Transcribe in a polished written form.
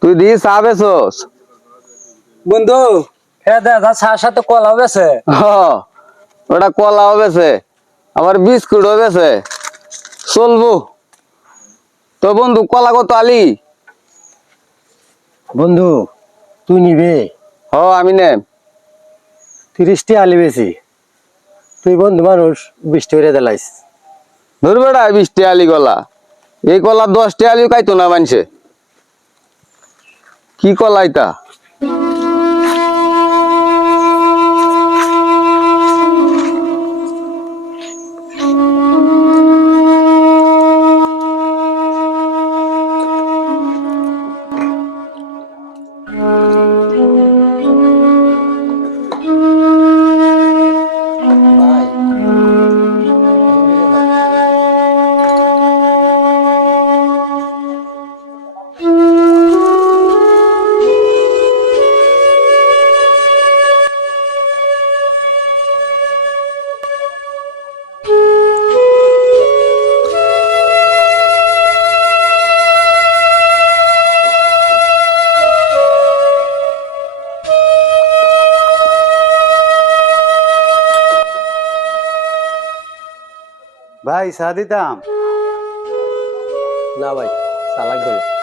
তুই দি চা বেছস? বন্ধু হ্যাঁ দাদা চার সাথে কলা বেছে ওটা কলাও বেছে, আবার বিস্কুটও বেছে, চলবো। তো বন্ধু কলা কত আলি? বন্ধু তুই নিবে আমি নেম। 30টি আলি বেশি, তুই বন্ধু মানুষ 20টি করে দিলাইস। ধরবেটা 20টি আলি কলা, এই কলা 10টি আলি খাইতো না মানছে। কি কলা এটা? ভাই চা দিতাম না ভাই, চা লাগবে না।